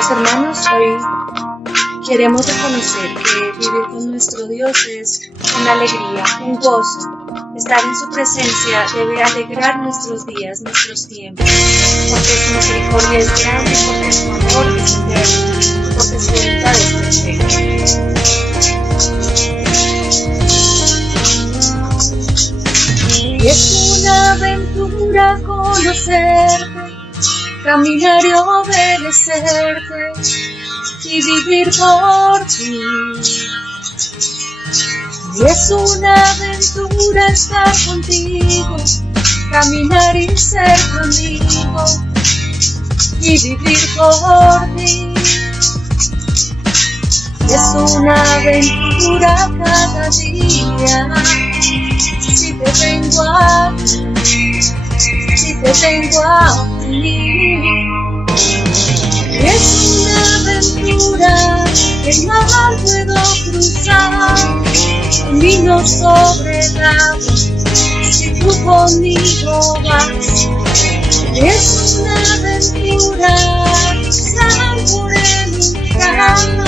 Amados hermanos, hoy queremos reconocer que vivir con nuestro Dios es una alegría, un gozo. Estar en su presencia debe alegrar nuestros días, nuestros tiempos, porque su misericordia es grande, porque su amor es eterno, porque su voluntad es perfecta. Y es una aventura conocerte, caminar y obedecerte y vivir por ti. Y es una aventura estar contigo, caminar y ser conmigo y vivir por ti. Y es una aventura cada día, si te tengo a ti, si te tengo a ti. Y es una aventura que el mar puedo cruzar, camino sobre el agua, si tú conmigo vas. Es una aventura cruzar por el umbral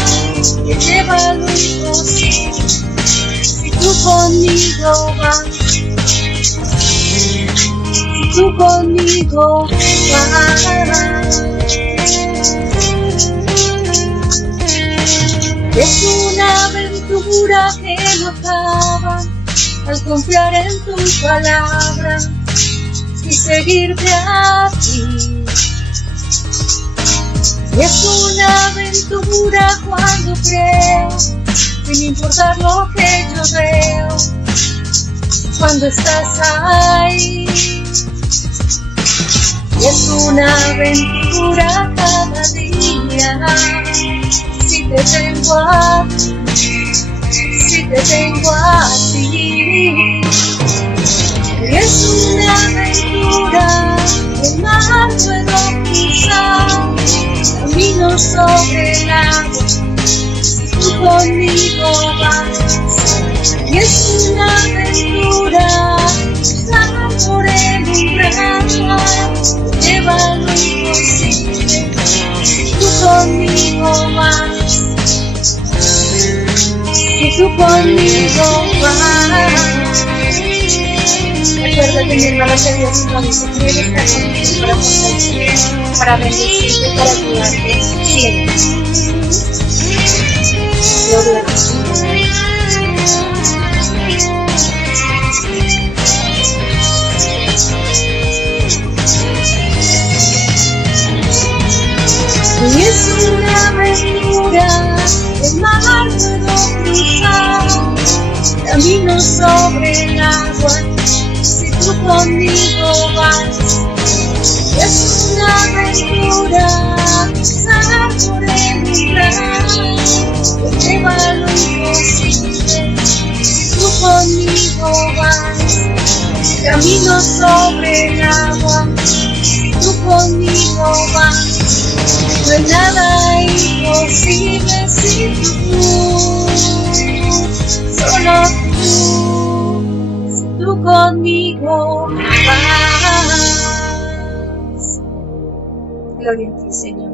que lleva a lo imposible, si tú conmigo vas. Si tú conmigo vas. Es una aventura que no acaba al confiar en tu palabra y seguirte a ti. Y es una aventura cuando creo, sin importar lo que yo veo, cuando estás ahí. Y es una aventura cada día, si te tengo a ti, si te tengo a ti. Y es una aventura que el mar puedo cruzar, camino sobre el agua, si tú conmigo vas. Y es una aventura cruzar por el umbral que lleva a lo imposible, si tú conmigo vas. Si tú conmigo vas. Recuerda que mi hermano que Dios promete que Él está contigo para fortalecerte, para bendecirte, para ayudarte siempre. Gloria a Dios. Y es una aventura, el mar puedo cruzar, camino sobre el agua, si tú conmigo vas. Es una aventura, cruzar por el umbral que lleva a lo imposible, si tú conmigo vas. Camino sobre el agua, si tú conmigo vas. No hay nada imposible sin tú, solo tú, si tú conmigo vas. Gloria a ti, Señor.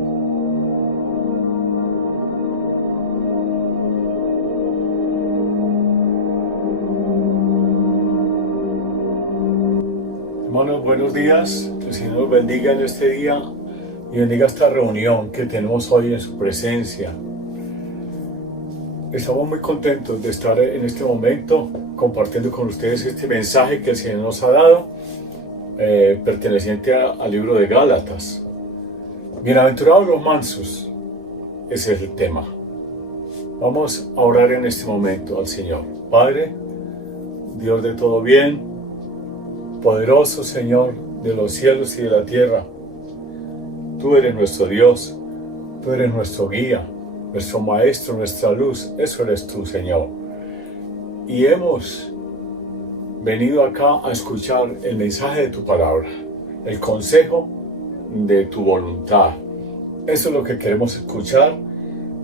Hermanos, buenos días. El Señor nos bendiga en este día y bendiga esta reunión que tenemos hoy en su presencia. Estamos muy contentos de estar en este momento compartiendo con ustedes este mensaje que el Señor nos ha dado, perteneciente al libro de Gálatas. Bienaventurados los mansos, ese es el tema. Vamos a orar en este momento al Señor. Padre, Dios de todo bien, poderoso Señor de los cielos y de la tierra, tú eres nuestro Dios, tú eres nuestro guía, nuestro maestro, nuestra luz, eso eres tú, Señor. Y hemos venido acá a escuchar el mensaje de tu palabra, el consejo de tu voluntad. Eso es lo que queremos escuchar.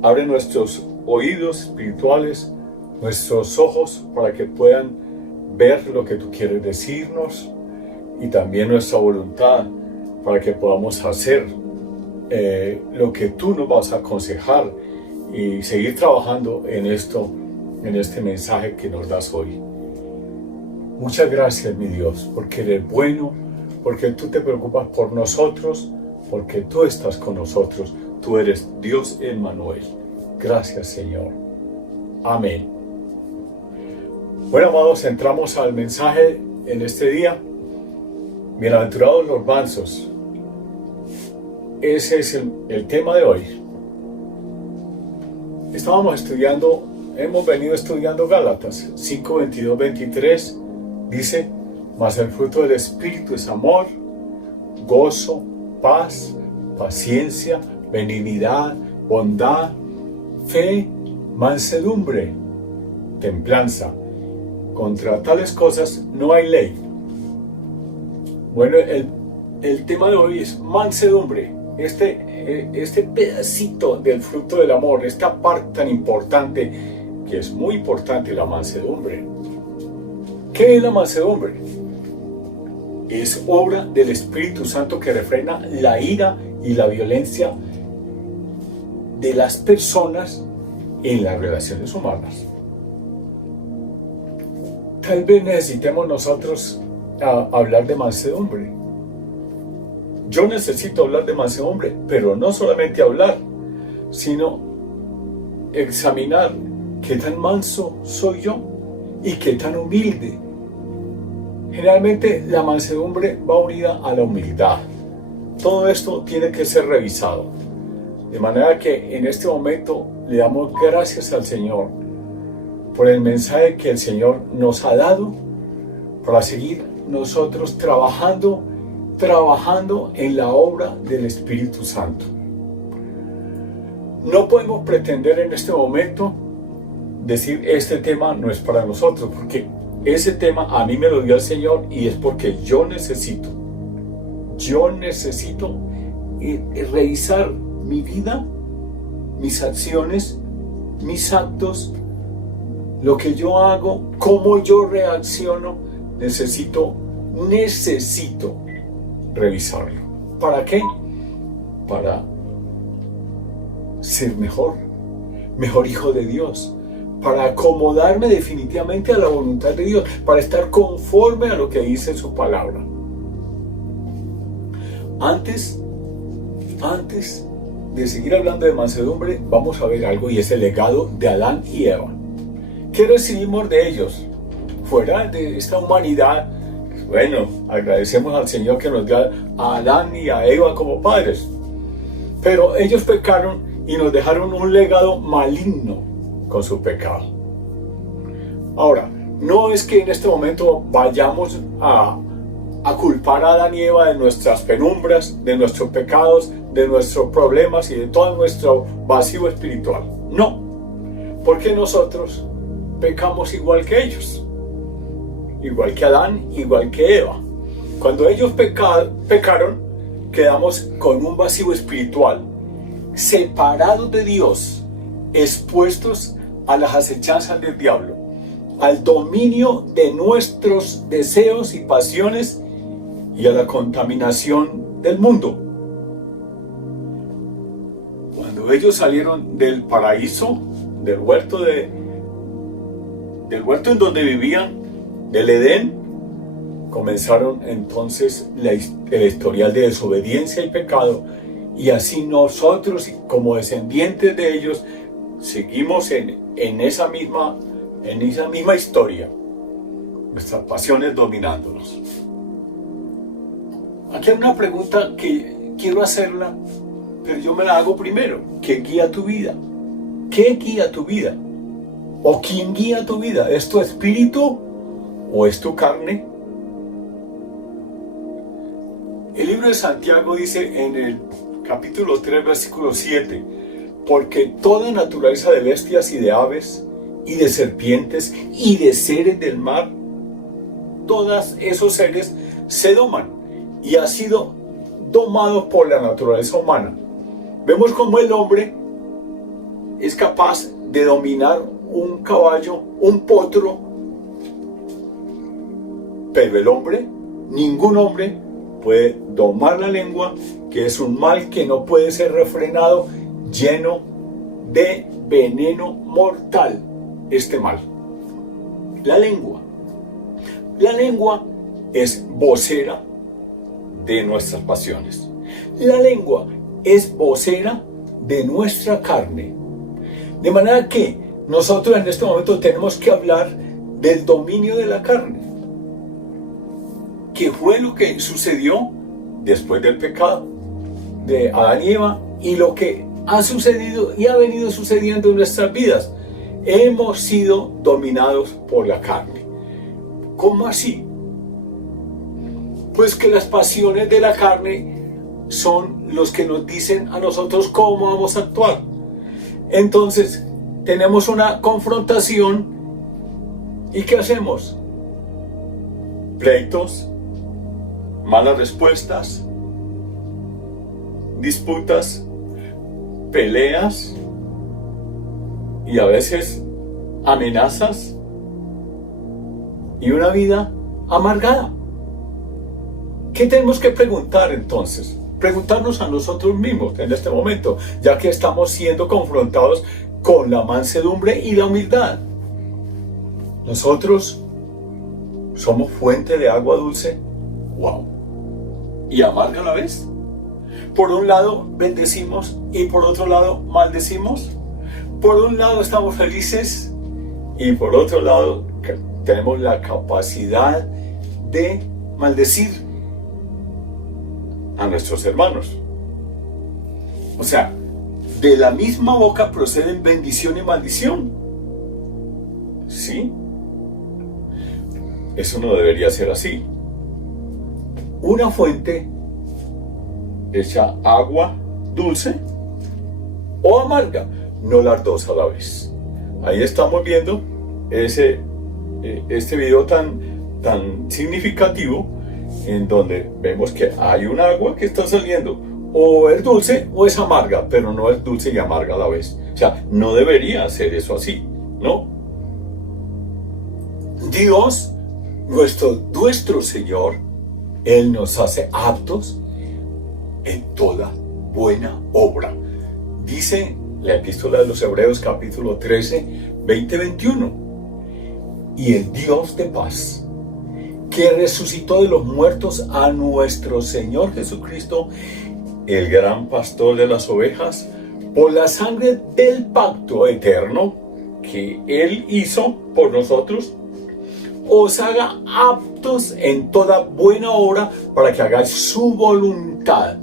Abre nuestros oídos espirituales, nuestros ojos, para que puedan ver lo que tú quieres decirnos, y también nuestra voluntad, para que podamos hacer lo que tú nos vas a aconsejar y seguir trabajando en esto, en este mensaje que nos das hoy. Muchas gracias, mi Dios, porque eres bueno, porque tú te preocupas por nosotros, porque tú estás con nosotros. Tú eres Dios Emmanuel. Gracias, Señor. Amén. Bueno, amados, entramos al mensaje en este día. Bienaventurados los mansos. Ese es el tema de hoy. Hemos venido estudiando Gálatas 5, 22, 23. Dice, mas el fruto del Espíritu es amor, gozo, paz, paciencia, benignidad, bondad, fe, mansedumbre, templanza. Contra tales cosas no hay ley. Bueno, el tema de hoy es mansedumbre. Este pedacito del fruto del amor, esta parte tan importante, que es muy importante, la mansedumbre. ¿Qué es la mansedumbre? Es obra del Espíritu Santo que refrena la ira y la violencia de las personas en las relaciones humanas. Tal vez necesitemos nosotros hablar de mansedumbre. Yo necesito hablar de mansedumbre, pero no solamente hablar, sino examinar qué tan manso soy yo y qué tan humilde. Generalmente la mansedumbre va unida a la humildad. Todo esto tiene que ser revisado. De manera que en este momento le damos gracias al Señor por el mensaje que el Señor nos ha dado para seguir nosotros trabajando en la obra del Espíritu Santo. No podemos pretender en este momento decir este tema no es para nosotros, porque ese tema a mí me lo dio el Señor y es porque yo necesito revisar mi vida, mis acciones, mis actos, lo que yo hago, cómo yo reacciono. Necesito revisarlo. ¿Para qué? Para ser mejor hijo de Dios, para acomodarme definitivamente a la voluntad de Dios, para estar conforme a lo que dice su palabra. Antes de seguir hablando de mansedumbre, vamos a ver algo, y es el legado de Adán y Eva. ¿Qué recibimos de ellos? Fuera de esta humanidad, bueno, agradecemos al Señor que nos dio a Adán y a Eva como padres. Pero ellos pecaron y nos dejaron un legado maligno con su pecado. Ahora, no es que en este momento vayamos a culpar a Adán y Eva de nuestras penumbras, de nuestros pecados, de nuestros problemas y de todo nuestro vacío espiritual. No, porque nosotros pecamos igual que ellos, igual que Adán, igual que Eva. Cuando ellos pecaron, quedamos con un vacío espiritual, separados de Dios, expuestos a las acechanzas del diablo, al dominio de nuestros deseos y pasiones y a la contaminación del mundo. Cuando ellos salieron del paraíso, del huerto en donde vivían, del Edén, comenzaron entonces el historial de desobediencia y pecado, y así nosotros, como descendientes de ellos, seguimos en esa misma historia, nuestras pasiones dominándonos. Aquí hay una pregunta que quiero hacerla, pero yo me la hago primero. ¿Qué guía tu vida? ¿Qué guía tu vida? ¿O quién guía tu vida? ¿Es tu espíritu o es tu carne? El libro de Santiago dice en el capítulo 3, versículo 7, porque toda naturaleza de bestias y de aves y de serpientes y de seres del mar, todos esos seres se doman y han sido domados por la naturaleza humana. Vemos cómo el hombre es capaz de dominar un caballo, un potro, pero ningún hombre puede domar la lengua, que es un mal que no puede ser refrenado, lleno de veneno mortal, este mal. La lengua. La lengua es vocera de nuestras pasiones. La lengua es vocera de nuestra carne. De manera que nosotros en este momento tenemos que hablar del dominio de la carne, que fue lo que sucedió después del pecado de Adán y Eva, y lo que ha sucedido y ha venido sucediendo en nuestras vidas. Hemos sido dominados por la carne. ¿Cómo así? Pues que las pasiones de la carne son los que nos dicen a nosotros cómo vamos a actuar. Entonces, tenemos una confrontación, ¿y qué hacemos? Pleitos, malas respuestas, disputas, peleas y a veces amenazas y una vida amargada. ¿Qué tenemos que preguntar entonces? Preguntarnos a nosotros mismos en este momento, ya que estamos siendo confrontados con la mansedumbre y la humildad. Nosotros somos fuente de agua dulce, wow, y amarga a la vez. Por un lado bendecimos y por otro lado maldecimos. Por un lado estamos felices y por otro lado tenemos la capacidad de maldecir a nuestros hermanos. O sea, de la misma boca proceden bendición y maldición. ¿Sí? Eso no debería ser así. Una fuente echa agua dulce o amarga, no las dos a la vez. Ahí estamos viendo este video tan significativo, en donde vemos que hay un agua que está saliendo, o es dulce o es amarga, pero no es dulce y amarga a la vez. O sea, no debería ser eso así, ¿no? Dios, nuestro Señor, Él nos hace aptos en toda buena obra. Dice la epístola de los Hebreos capítulo 13, 20-21. Y el Dios de paz, que resucitó de los muertos a nuestro Señor Jesucristo, el gran pastor de las ovejas, por la sangre del pacto eterno que Él hizo por nosotros, os haga aptos en toda buena obra para que hagáis su voluntad,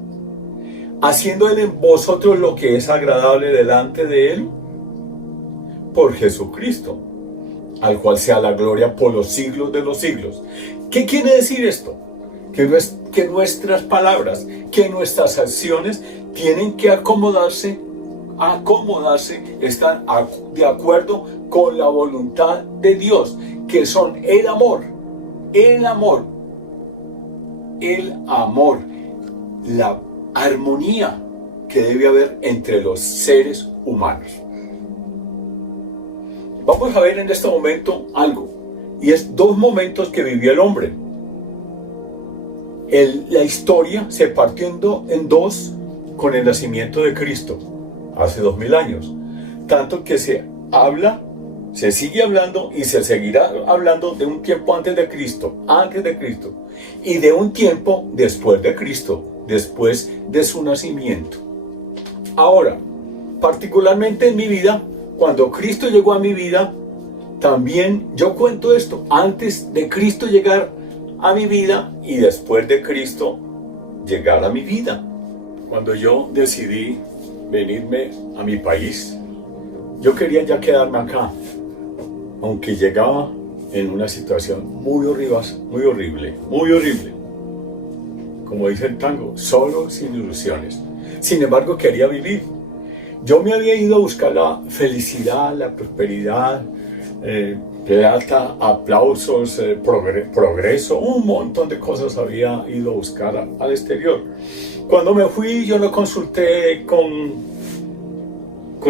haciendo Él en vosotros lo que es agradable delante de Él, por Jesucristo, al cual sea la gloria por los siglos de los siglos. ¿Qué quiere decir esto? Que nuestras palabras, que nuestras acciones tienen que acomodarse, están de acuerdo con la voluntad de Dios, que son el amor, la armonía que debe haber entre los seres humanos. Vamos a ver en este momento algo, y es dos momentos que vivió el hombre. La historia se partió en dos con el nacimiento de Cristo, hace 2000 años. Tanto que se sigue hablando y se seguirá hablando de un tiempo antes de Cristo, y de un tiempo después de Cristo, después de su nacimiento. Ahora, particularmente en mi vida, cuando Cristo llegó a mi vida, también yo cuento esto, antes de Cristo llegar a mi vida y después de Cristo llegar a mi vida. Cuando yo decidí venirme a mi país, yo quería ya quedarme acá, aunque llegaba en una situación muy horrible. Como dice el tango, solo, sin ilusiones. Sin embargo, quería vivir. Yo me había ido a buscar la felicidad, la prosperidad, plata, aplausos, progreso, un montón de cosas había ido a buscar al exterior. Cuando me fui, yo no consulté con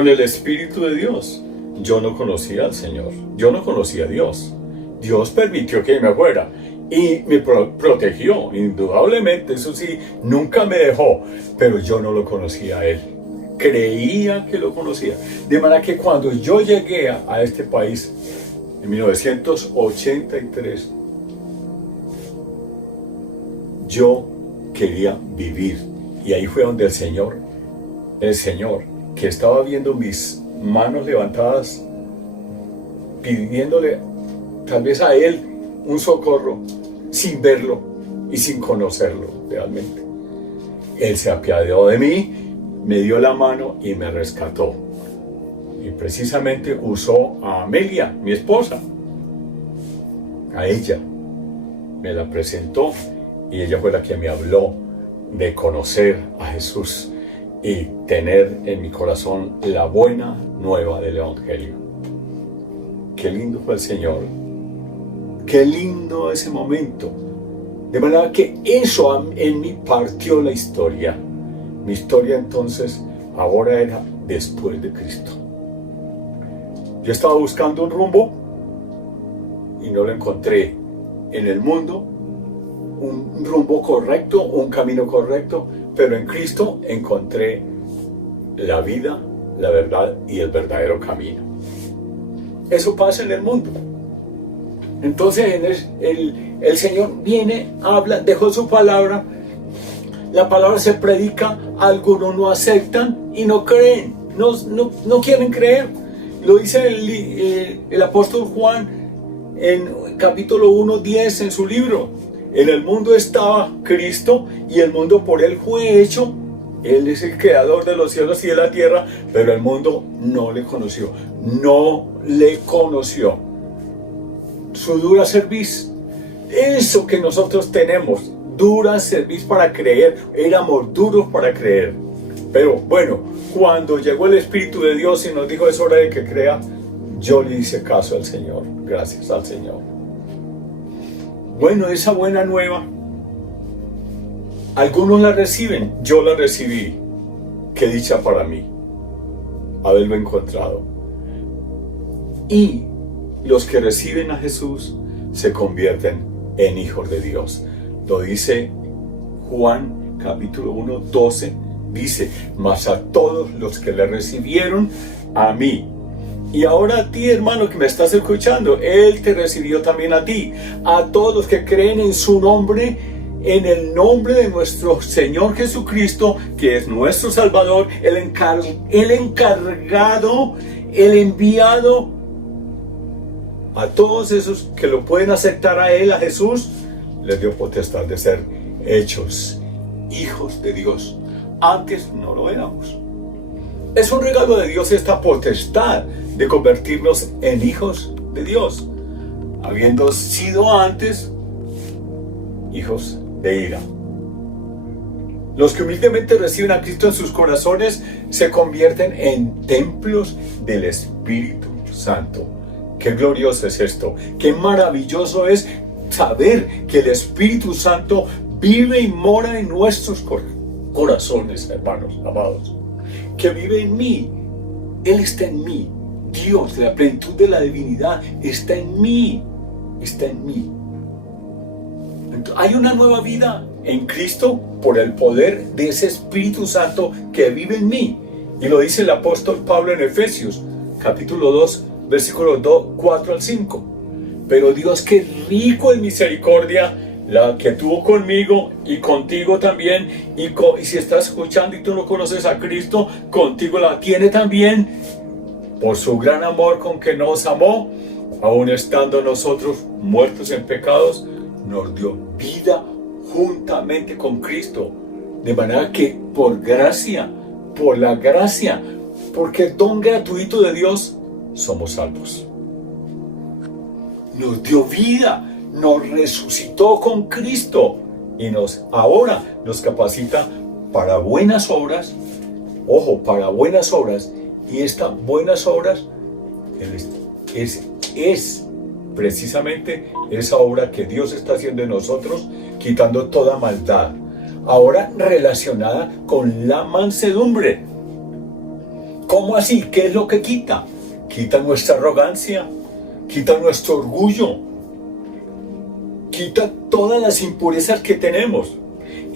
el Espíritu de Dios. Yo no conocía al Señor, yo no conocía a Dios. Dios permitió que me fuera Y me protegió, indudablemente, eso sí, nunca me dejó, pero yo no lo conocía a él. Creía que lo conocía. De manera que cuando yo llegué a este país, en 1983, yo quería vivir. Y ahí fue donde el Señor, que estaba viendo mis manos levantadas, pidiéndole tal vez a Él un socorro, sin verlo y sin conocerlo realmente. Él se apiadó de mí, me dio la mano y me rescató. Y precisamente usó a Amelia, mi esposa. A ella me la presentó y ella fue la que me habló de conocer a Jesús y tener en mi corazón la buena nueva del Evangelio. Qué lindo fue el Señor. Qué lindo ese momento. De manera que eso en mí partió la historia. Mi historia entonces ahora era después de Cristo. Yo estaba buscando un rumbo y no lo encontré en el mundo, un rumbo correcto, un camino correcto, pero en Cristo encontré la vida, la verdad y el verdadero camino. Eso pasa en el mundo. Entonces el Señor viene, habla, dejó su palabra, la palabra se predica, algunos no aceptan y no creen, no quieren creer. Lo dice el apóstol Juan en capítulo 1:10 en su libro. En el mundo estaba Cristo y el mundo por Él fue hecho. Él es el creador de los cielos y de la tierra, pero el mundo no le conoció. No le conoció. Su dura cerviz, eso que nosotros tenemos, dura cerviz para creer, éramos duros para creer. Pero bueno, cuando llegó el Espíritu de Dios y nos dijo es hora de que crea, yo le hice caso al Señor, gracias al Señor. Bueno, esa buena nueva, algunos la reciben, yo la recibí. Qué dicha para mí haberlo encontrado. Y los que reciben a Jesús se convierten en hijos de Dios. Lo dice Juan capítulo 1:12. Dice, mas a todos los que le recibieron, a mí. Y ahora a ti, hermano, que me estás escuchando, Él te recibió también a ti. A todos los que creen en su nombre, en el nombre de nuestro Señor Jesucristo, que es nuestro Salvador, el encargado, el enviado. A todos esos que lo pueden aceptar a Él, a Jesús, les dio potestad de ser hechos hijos de Dios. Antes no lo éramos. Es un regalo de Dios esta potestad de convertirnos en hijos de Dios, habiendo sido antes hijos de ira. Los que humildemente reciben a Cristo en sus corazones se convierten en templos del Espíritu Santo. Qué glorioso es esto, qué maravilloso es saber que el Espíritu Santo vive y mora en nuestros corazones, hermanos amados, que vive en mí. Él está en mí. Dios, la plenitud de la divinidad, está en mí. Está en mí. Entonces, hay una nueva vida en Cristo por el poder de ese Espíritu Santo que vive en mí. Y lo dice el apóstol Pablo en Efesios, capítulo 2, versículos 4 al 5. Pero Dios, que rico en misericordia, la que tuvo conmigo y contigo también, y si estás escuchando y tú no conoces a Cristo, contigo la tiene también, por su gran amor con que nos amó, aun estando nosotros muertos en pecados, nos dio vida juntamente con Cristo, de manera que por la gracia, porque el don gratuito de Dios, somos salvos. Nos dio vida, nos resucitó con Cristo y ahora nos capacita para buenas obras. Ojo, para buenas obras. Y estas buenas obras es precisamente esa obra que Dios está haciendo en nosotros, quitando toda maldad. Ahora relacionada con la mansedumbre. ¿Cómo así? ¿Qué es lo que quita? Quita nuestra arrogancia, quita nuestro orgullo. quita todas las impurezas que tenemos.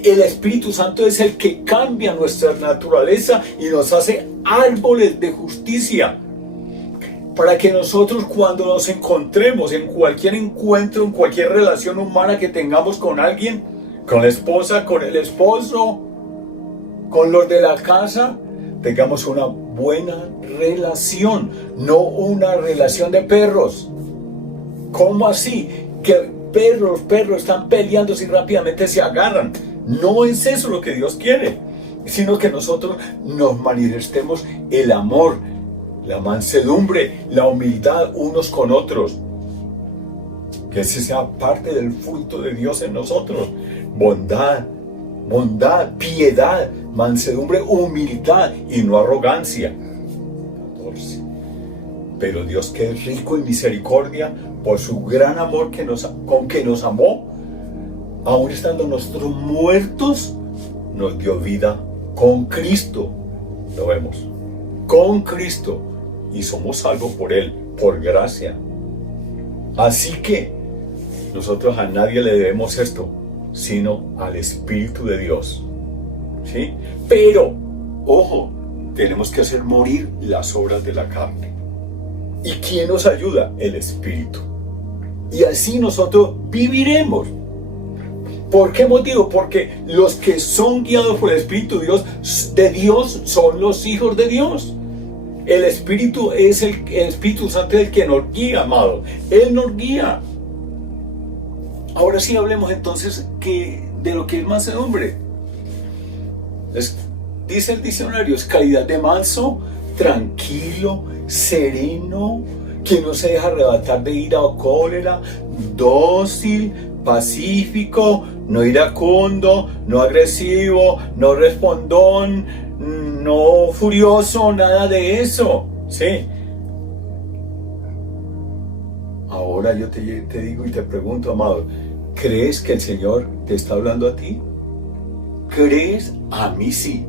El Espíritu Santo es el que cambia nuestra naturaleza y nos hace árboles de justicia. Para que nosotros, cuando nos encontremos en cualquier encuentro, en cualquier relación humana que tengamos con alguien, con la esposa, con el esposo, con los de la casa, tengamos una buena relación, no una relación de perros. ¿Cómo así? Que perros están peleando y rápidamente se agarran. No es eso lo que Dios quiere, sino que nosotros nos manifestemos el amor, la mansedumbre, la humildad unos con otros. Que ese sea parte del fruto de Dios en nosotros. Bondad, piedad, mansedumbre, humildad y no arrogancia. 14. Pero Dios, que es rico en misericordia, por su gran amor con que nos amó, aun estando nosotros muertos, nos dio vida con Cristo. Lo vemos. Con Cristo. Y somos salvos por Él, por gracia. Así que nosotros a nadie le debemos esto, sino al Espíritu de Dios. ¿Sí? Pero, ojo, tenemos que hacer morir las obras de la carne. ¿Y quién nos ayuda? El Espíritu. Y así nosotros viviremos. ¿Por qué motivo? Porque los que son guiados por el Espíritu de Dios son los hijos de Dios. El Espíritu es el Espíritu Santo el que nos guía, amado. Él nos guía. Ahora sí hablemos entonces de lo que es mansedumbre. Dice el diccionario, es calidad de manso, tranquilo, sereno, que no se deja arrebatar de ira o cólera, dócil, pacífico, no iracundo, no agresivo, no respondón, no furioso, nada de eso. ¿Sí? Ahora yo te digo y te pregunto, amado, ¿crees que el Señor te está hablando a ti? ¿Crees? A mí sí.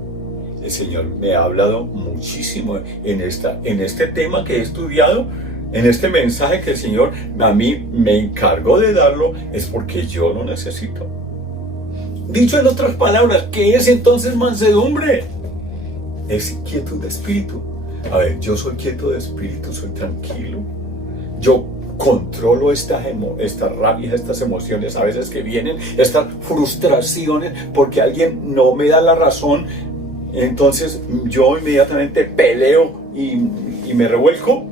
El Señor me ha hablado muchísimo en este tema que he estudiado, en este mensaje que el Señor a mí me encargó de darlo, es porque yo lo necesito. Dicho en otras palabras, ¿qué es entonces mansedumbre? Es quietud de espíritu. A ver, yo soy quieto de espíritu, soy tranquilo. Yo controlo esta rabia, estas emociones a veces que vienen, estas frustraciones porque alguien no me da la razón. Entonces yo inmediatamente peleo y me revuelco.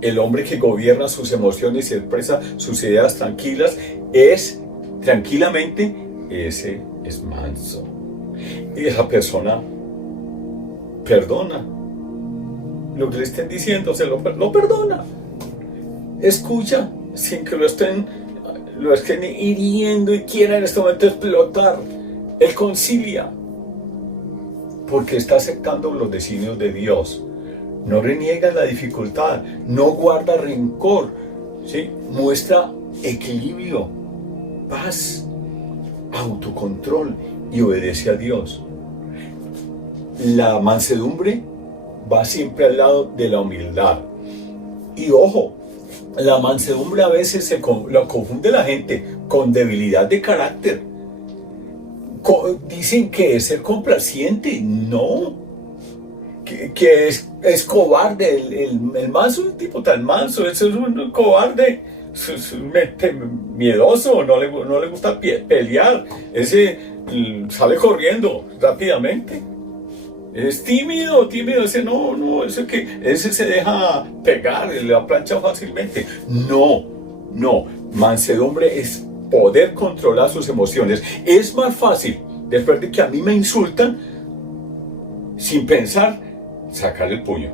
El hombre que gobierna sus emociones y expresa sus ideas tranquilamente, ese es manso. Y esa persona perdona lo que le estén diciendo, lo perdona. Escucha sin que lo estén hiriendo y quiera en este momento explotar. Él concilia porque está aceptando los designios de Dios. No reniega la dificultad, no guarda rencor, ¿sí? Muestra equilibrio, paz, autocontrol y obedece a Dios. La mansedumbre va siempre al lado de la humildad. Y ojo, la mansedumbre a veces lo confunde la gente con debilidad de carácter. Dicen que es ser complaciente. No. Que es cobarde. El manso es un tipo tan manso. Ese es un cobarde. Es miedoso. No le gusta pelear. Ese sale corriendo rápidamente. Es tímido, ese no, ese se deja pegar, le plancha fácilmente. No, mansedumbre es poder controlar sus emociones. Es más fácil, después de que a mí me insultan, sin pensar, sacar el puño.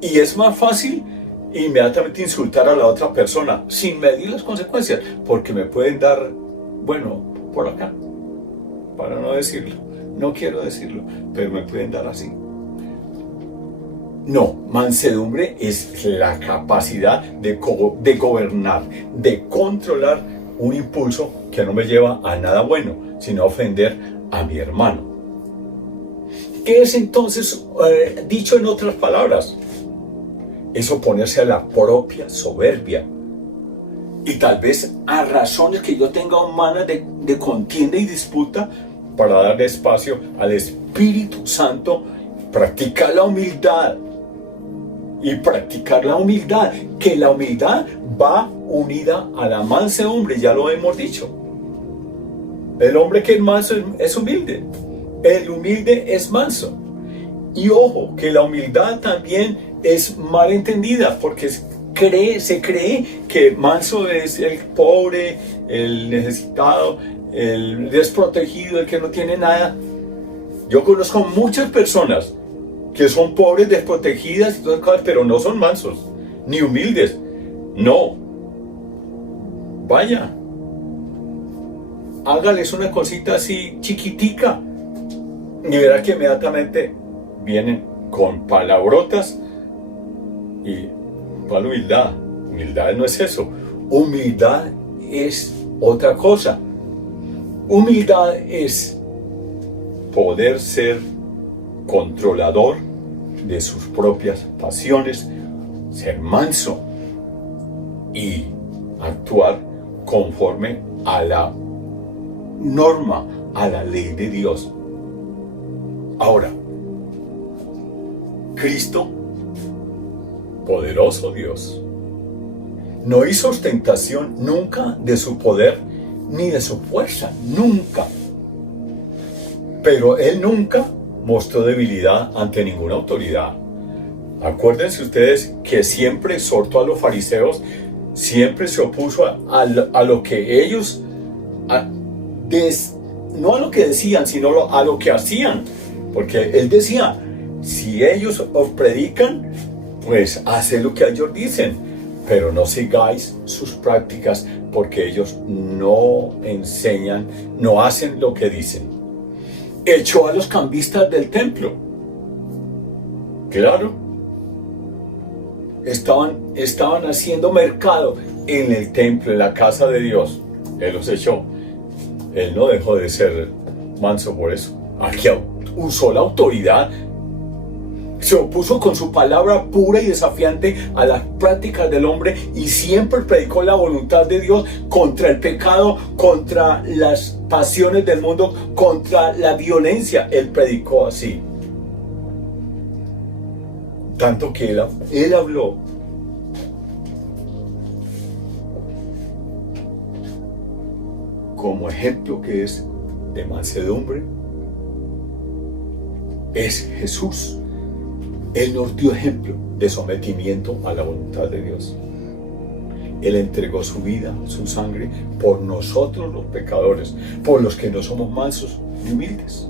Y es más fácil inmediatamente insultar a la otra persona, sin medir las consecuencias, porque me pueden dar, por acá, para no decirlo. No quiero decirlo, pero me pueden dar así. No, mansedumbre es la capacidad de gobernar, de controlar un impulso que no me lleva a nada bueno, sino a ofender a mi hermano. ¿Qué es entonces, dicho en otras palabras? Es oponerse a la propia soberbia. y tal vez a razones que yo tenga humanas de contienda y disputa, para darle espacio al Espíritu Santo, practicar la humildad. Y practicar la humildad, que la humildad va unida a la mansedumbre, ya lo hemos dicho. El hombre que es manso es humilde, el humilde es manso. Y ojo, que la humildad también es mal entendida, porque se cree que manso es el pobre, el necesitado, el desprotegido, el que no tiene nada. Yo conozco muchas personas que son pobres, desprotegidas y todas cosas, pero no son mansos, ni humildes. No. Vaya. Hágales una cosita así chiquitica y verá que inmediatamente vienen con palabrotas. Y ¿cuál humildad? Humildad no es eso. Humildad es otra cosa. Humildad es poder ser controlador de sus propias pasiones, ser manso y actuar conforme a la norma, a la ley de Dios. Ahora, Cristo, poderoso Dios, no hizo ostentación nunca de su poder ni de su fuerza, nunca. Pero Él nunca mostró debilidad ante ninguna autoridad. Acuérdense ustedes que siempre exhortó a los fariseos, siempre se opuso a lo que ellos, no a lo que decían, sino a lo que hacían. Porque Él decía, si ellos os predican, pues haced lo que ellos dicen, pero no sigáis sus prácticas, porque ellos no enseñan, no hacen lo que dicen. Echó a los cambistas del templo. Claro. Estaban haciendo mercado en el templo, en la casa de Dios. Él los echó. Él no dejó de ser manso por eso. Aquí usó la autoridad. Se opuso con su palabra pura y desafiante a las prácticas del hombre y siempre predicó la voluntad de Dios contra el pecado, contra las pasiones del mundo, contra la violencia. Él predicó así. Tanto que él habló como ejemplo que es de mansedumbre. Es Jesús. Él nos dio ejemplo de sometimiento a la voluntad de Dios. Él entregó su vida, su sangre, por nosotros los pecadores, por los que no somos mansos ni humildes.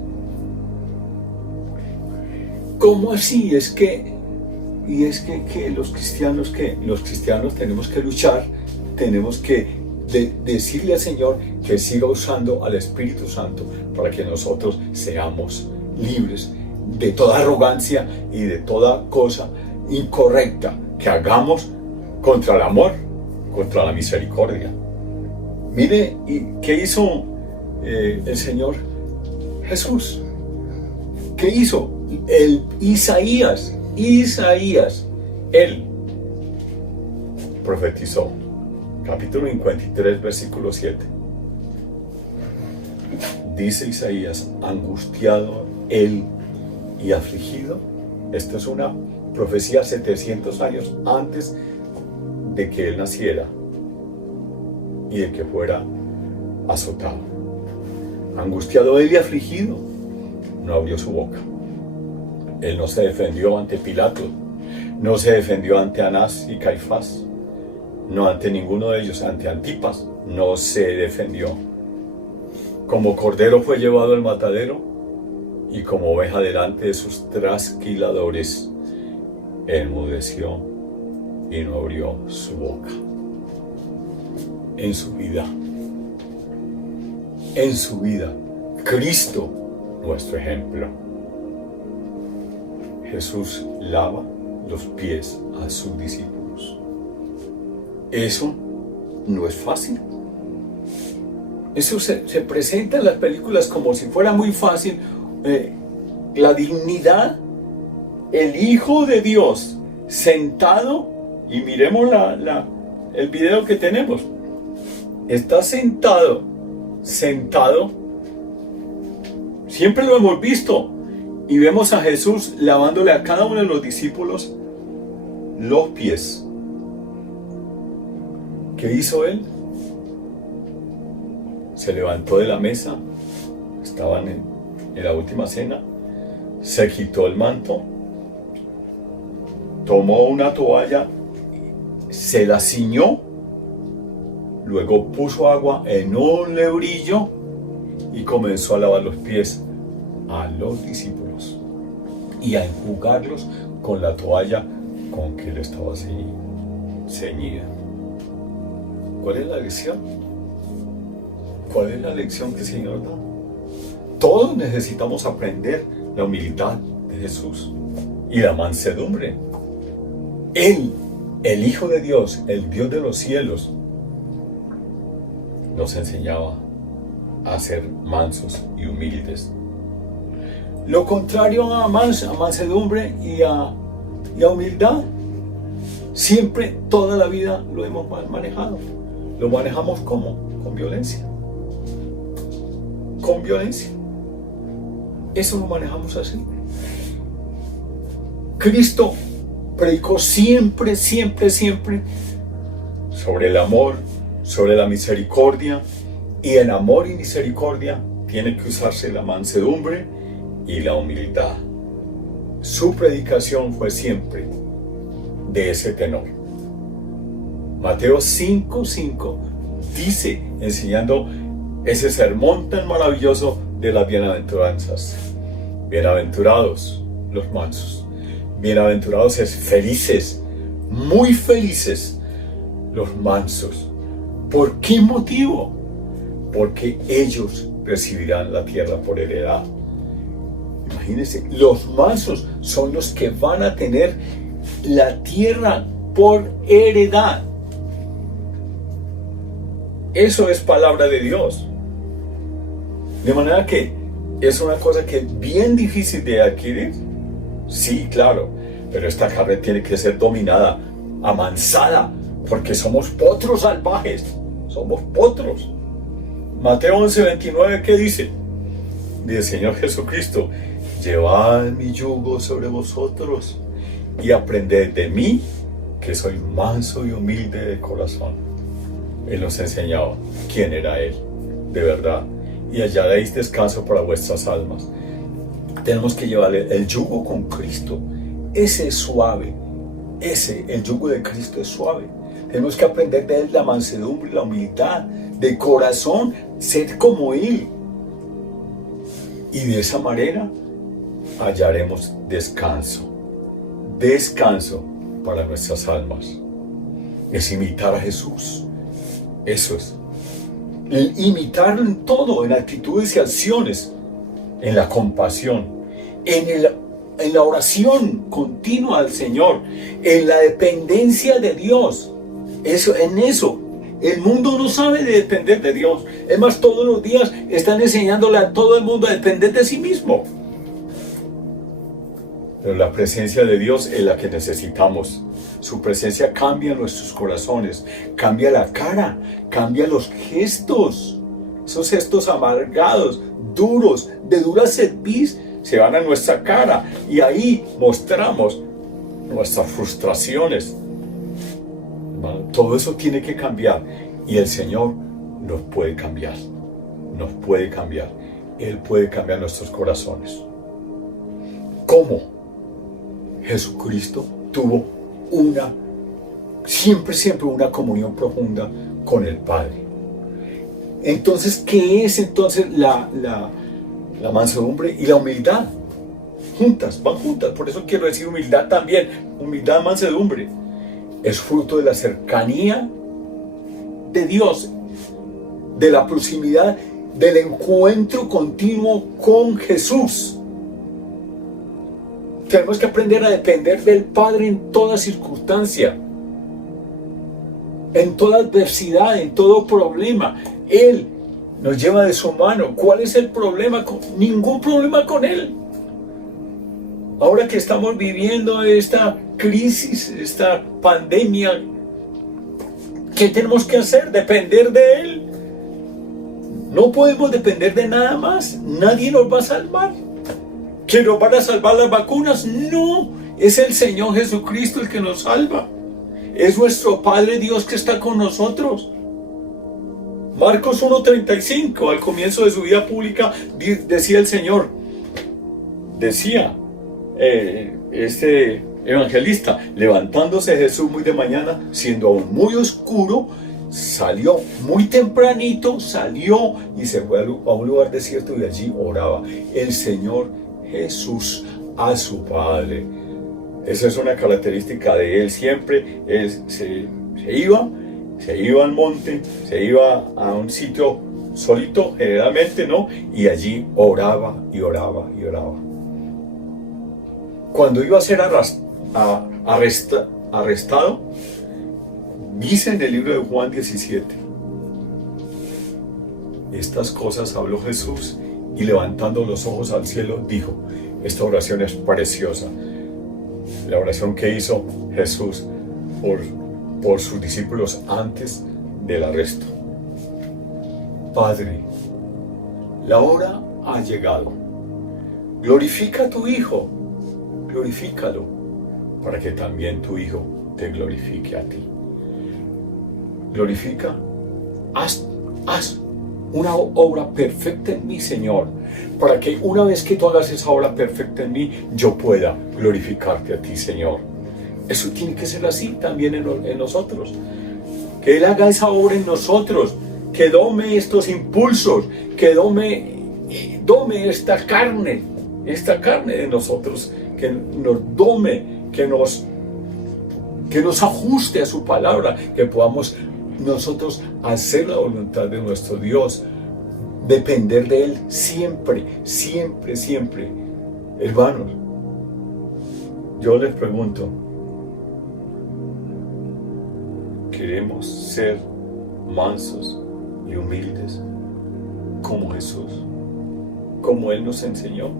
¿Cómo así? Es que los cristianos tenemos que luchar, tenemos que decirle al Señor que siga usando al Espíritu Santo para que nosotros seamos libres de toda arrogancia y de toda cosa incorrecta que hagamos contra el amor, contra la misericordia. Mire, ¿qué hizo el Señor Jesús? ¿Qué hizo? Isaías, él profetizó, capítulo 53, versículo 7. Dice Isaías, angustiado él y afligido. Esto es una profecía 700 años antes de que él naciera y de que fuera azotado. Angustiado él y afligido, no abrió su boca. Él no se defendió ante Pilato, no se defendió ante Anás y Caifás, no ante ninguno de ellos, ante Antipas, no se defendió. Como cordero fue llevado al matadero y como oveja delante de sus trasquiladores, enmudeció y no abrió su boca. En su vida, Cristo, nuestro ejemplo. Jesús lava los pies a sus discípulos. Eso no es fácil. Eso se presenta en las películas como si fuera muy fácil. La dignidad, el Hijo de Dios sentado, y miremos el video que tenemos, está sentado, siempre lo hemos visto, y vemos a Jesús lavándole a cada uno de los discípulos los pies. ¿Qué hizo él? Se levantó de la mesa, estaban en la última cena, se quitó el manto, tomó una toalla, se la ciñó, luego puso agua en un lebrillo y comenzó a lavar los pies a los discípulos y a enjugarlos con la toalla con que él estaba ceñida. ¿Cuál es la lección? ¿Cuál es la lección que el Señor da? Todos necesitamos aprender la humildad de Jesús y la mansedumbre. Él, el Hijo de Dios, el Dios de los cielos, nos enseñaba a ser mansos y humildes. Lo contrario a mansedumbre y a humildad, siempre, toda la vida lo hemos manejado. Lo manejamos ¿cómo? Con violencia. Con violencia. Eso lo manejamos así. Cristo predicó siempre sobre el amor, sobre la misericordia, y en amor y misericordia tiene que usarse la mansedumbre y la humildad. Su predicación fue siempre de ese tenor. Mateo 5:5 dice, enseñando ese sermón tan maravilloso de las bienaventuranzas: bienaventurados los mansos, bienaventurados es felices, muy felices los mansos. ¿Por qué motivo? Porque ellos recibirán la tierra por heredad. Imagínense, los mansos son los que van a tener la tierra por heredad. Eso es palabra de Dios. De manera que es una cosa que es bien difícil de adquirir. Sí, claro, pero esta carne tiene que ser dominada, amansada, porque somos potros salvajes. Somos potros. Mateo 11:29, ¿qué dice? Dice el Señor Jesucristo: llevad mi yugo sobre vosotros y aprended de mí, que soy manso y humilde de corazón. Él nos enseñaba quién era Él, de verdad, y hallaréis descanso para vuestras almas. Tenemos que llevarle el yugo con Cristo. Ese es suave. El yugo de Cristo es suave. Tenemos que aprender de Él la mansedumbre y la humildad de corazón, ser como Él. Y de esa manera hallaremos descanso. Descanso para nuestras almas. Es imitar a Jesús. Eso es. Imitarlo en todo, en actitudes y acciones, en la compasión, en la oración continua al Señor, en la dependencia de Dios. En eso. El mundo no sabe de depender de Dios. Es más, todos los días están enseñándole a todo el mundo a depender de sí mismo. Pero la presencia de Dios es la que necesitamos. Su presencia cambia nuestros corazones, cambia la cara, cambia los gestos. Esos gestos amargados, duros, de dura cerviz, se van a nuestra cara y ahí mostramos nuestras frustraciones. Todo eso tiene que cambiar y el Señor nos puede cambiar. Nos puede cambiar. Él puede cambiar nuestros corazones. ¿Cómo? Jesucristo tuvo siempre una comunión profunda con el Padre. Entonces, ¿qué es entonces la mansedumbre y la humildad? Van juntas, por eso quiero decir humildad también, humildad, mansedumbre. Es fruto de la cercanía de Dios, de la proximidad, del encuentro continuo con Jesús. Tenemos que aprender a depender del Padre en toda circunstancia, en toda adversidad, en todo problema. Él nos lleva de su mano. ¿Cuál es el problema? Ningún problema con Él. Ahora que estamos viviendo esta crisis, esta pandemia, ¿Qué tenemos que hacer? Depender de Él. No podemos depender de nada más. Nadie nos va a salvar. ¿Que nos van a salvar las vacunas? No, es el Señor Jesucristo el que nos salva. Es nuestro Padre Dios que está con nosotros. Marcos 1:35, al comienzo de su vida pública, decía el Señor, decía este evangelista, levantándose Jesús muy de mañana, siendo aún muy oscuro, salió muy tempranito, salió y se fue a un lugar desierto y allí oraba el Señor Jesús a su Padre. Esa es una característica de Él siempre. Él se iba al monte, se iba a un sitio solito, generalmente, ¿no? Y allí oraba y oraba y oraba. Cuando iba a ser arrestado, dice en el libro de Juan 17, estas cosas habló Jesús y levantando los ojos al cielo dijo, esta oración es preciosa, la oración que hizo Jesús por sus discípulos antes del arresto. Padre, la hora ha llegado, glorifica a tu Hijo, glorifícalo, para que también tu Hijo te glorifique a ti. Glorifica, haz una obra perfecta en mí, Señor, para que una vez que tú hagas esa obra perfecta en mí, yo pueda glorificarte a ti, Señor. Eso tiene que ser así también en nosotros. Que Él haga esa obra en nosotros, que dome estos impulsos, que dome esta carne de nosotros, que nos dome, que nos ajuste a su palabra, que podamos nosotros hacer la voluntad de nuestro Dios, depender de Él siempre, siempre, siempre. Hermanos, yo les pregunto, ¿queremos ser mansos y humildes como Jesús, como Él nos enseñó?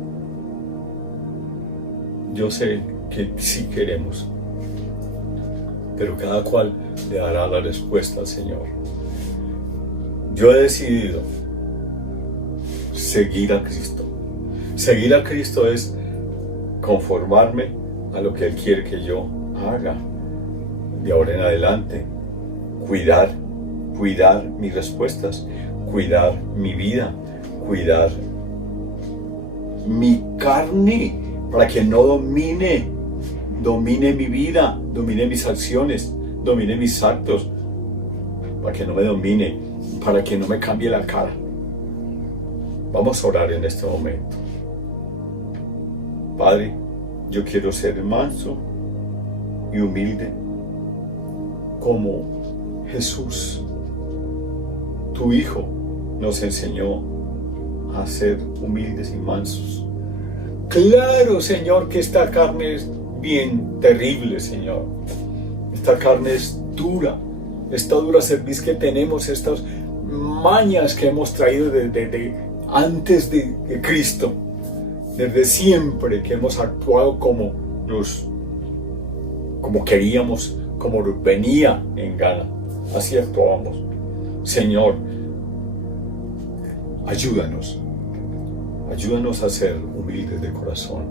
Yo sé que sí queremos, pero cada cual le dará la respuesta al Señor. Yo he decidido seguir a Cristo. Seguir a Cristo es conformarme a lo que Él quiere que yo haga. De ahora en adelante, cuidar mis respuestas, cuidar mi vida, cuidar mi carne, para que no domine mi vida, domine mis acciones, domine mis actos, para que no me domine, para que no me cambie la cara. Vamos a orar en este momento. Padre, yo quiero ser manso y humilde como Jesús, tu Hijo, nos enseñó a ser humildes y mansos. Claro, Señor, que esta carne es bien terrible, Señor. Esta carne es dura. Esta dura cerviz que tenemos, estas mañas que hemos traído desde antes de Cristo. Desde siempre que hemos actuado como queríamos, como nos venía en gana. Así actuábamos. Señor, ayúdanos a ser humildes de corazón,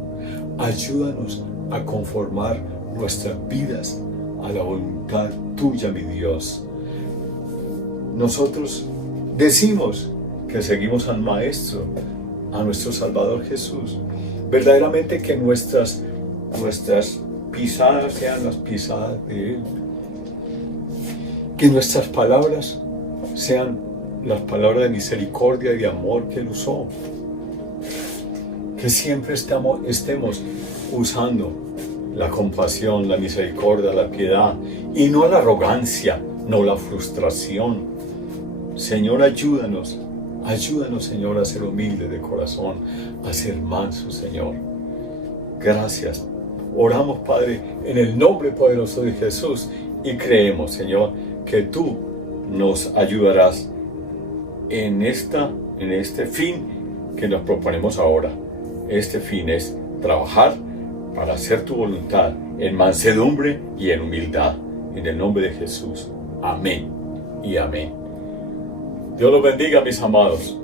ayúdanos a conformar nuestras vidas a la voluntad tuya, mi Dios. Nosotros decimos que seguimos al Maestro, a nuestro Salvador Jesús. Verdaderamente que nuestras pisadas sean las pisadas de Él, que nuestras palabras sean las palabras de misericordia y de amor que Él usó. Que siempre estemos usando la compasión, la misericordia, la piedad, y no la arrogancia, no la frustración. Señor, ayúdanos, Señor, a ser humildes de corazón, a ser mansos, Señor. Gracias. Oramos, Padre, en el nombre poderoso de Jesús, y creemos, Señor, que tú nos ayudarás en este fin que nos proponemos ahora. Este fin es trabajar para hacer tu voluntad en mansedumbre y en humildad. En el nombre de Jesús. Amén. y amén. Dios los bendiga, mis amados.